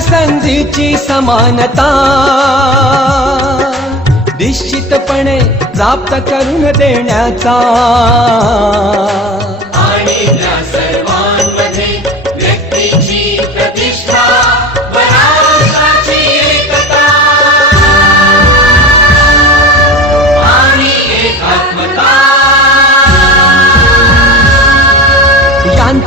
संधीची समानता. निश्चितपणे जाप्त करून देण्याचा. आणि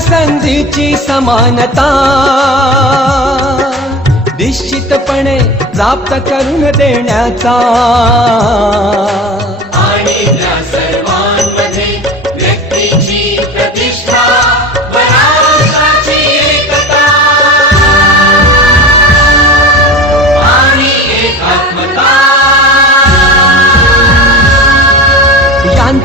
संधीची समानता. निश्चितपणे जाप्त करून देण्याचा. आणि